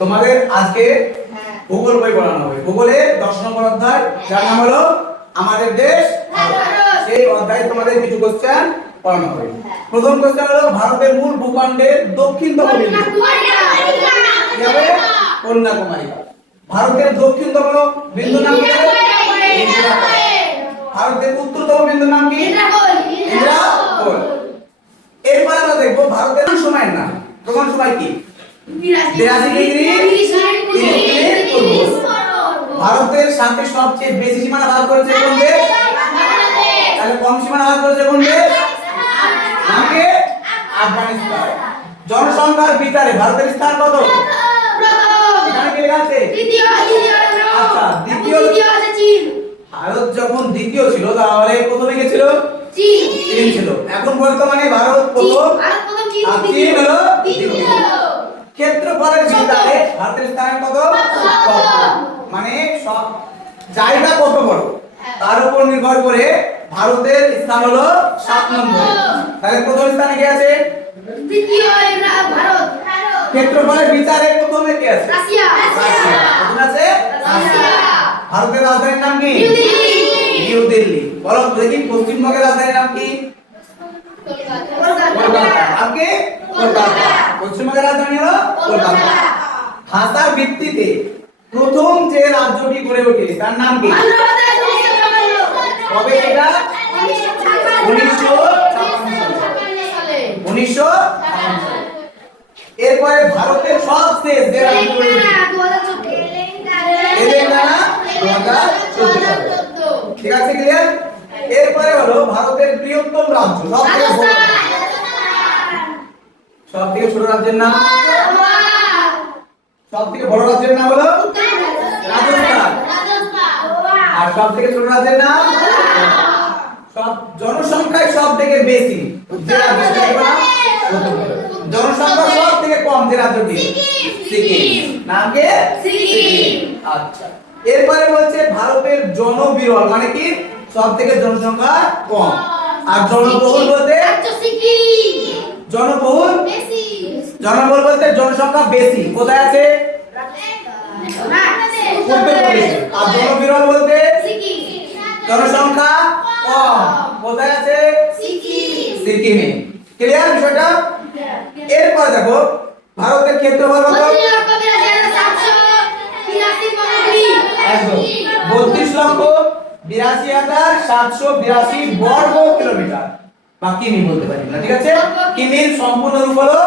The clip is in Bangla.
তোমাদের আজকে ভূগোল বই পড়ানো হবে। ভূগোলের 10 নম্বর অধ্যায়, যার নাম হলো আমাদের দেশ ভারত। সেই অধ্যায়ে তোমাদের কিছু কোশ্চেন পড়ানো হবে। প্রথম কোশ্চেন হলো ভারতের মূল ভূখণ্ডের দক্ষিণতম বিন্দু কি হবে? কন্যাকুমারী। ভারতের দক্ষিণতম বিন্দু নাম কি? ইন্দ্রাকোল। ভারতের উত্তরতম বিন্দু নাম কি? ইন্দ্রাকোল। এরপর আমরা দেখব ভারতের সময়ের নাম। প্রমাণ সময় কি? 82 ডিগ্রি 30 মিনিট পূর্ব। ভারতের সাথে সবচেয়ে বেশি সীমানা ভাগ করেছে কোন দেশ? তাহলে কম সীমানা ভাগ করেছে কোন দেশ? নাম কি? আফগানিস্তান। জনসংখ্যার বিচারে ভারতের স্থান কত? এখানে কি লেখা আছে? দ্বিতীয়। আচ্ছা, দ্বিতীয় আছে চীন। ভারত যখন দ্বিতীয় ছিল তাহলে প্রথমে কে ছিল? চীন ছিল। এখন বর্তমানে ভারত প্রথম, আর চীন হলো দ্বিতীয়। ক্ষেত্রফলের বিচারে ভারতের স্থান কত? মানে সব জায়গা কত বড় তার উপর নির্ভর করে ভারতের স্থান হলো 7 নম্বর। তাহলে প্রথম স্থানে কে আছে? দ্বিতীয় ভারত। ক্ষেত্রফলের বিচারে প্রথমে কে আছে? রাশিয়া। কোন আছে? রাশিয়া। ভারতের রাজধানীর নাম কি? নিউ দিল্লি। বলো দেখি পশ্চিমবঙ্গের রাজধানীর নাম কি? কলকাতা। আগে কলকাতা। পশ্চিমবঙ্গের রাজধানী হলো কলকাতা। ভাষার ভিত্তিতে প্রথম যে রাজ্যটি গড়ে ওঠে তার নাম কি? কবে এটা? 1956 সালে। এরপরে ভারতের সবচেয়ে যে রাজ্য গড়ে ওঠে তেলেঙ্গানা 2014 সালে। ঠিক আছে, ক্লিয়ার? এরপরে হলো ভারতের বৃহত্তম রাজ্য, সবথেকে ছোট রাজ্যের নাম? সবথেকে বড় রাজ্যের নাম হলো রাজস্থান। আর সবথেকে ছোট রাজ্যের নাম? সব জনসংখ্যায় সবথেকে বেশি যে রাজ্যটি জনসংখ্যা সবথেকে কম যে রাজ্যটি? সিকিম। নাম কি? সিকিম। আচ্ছা, এরপরে বলছে ভারতের জনবিরল মানে কি? সবথেকে জনসংখ্যা কম। আর জনবহুল বলতে? জনবহুল বেশি। জনবহুল বলতে জনসংখ্যা বেশি কোথায় আছে? উত্তরপ্রদেশে। আর জনবিরল বলতে? জনসংখ্যা কম কোথায় আছে? সিকিমে। ক্লিয়ার বিষয়টা? এরপর দেখো ভারতের ক্ষেত্রফল কত? 32,82,782 বর্গ কিলোমিটার বা কিমি বলতে পারি না। ঠিক আছে, কিমির সম্পূর্ণ রূপ হলো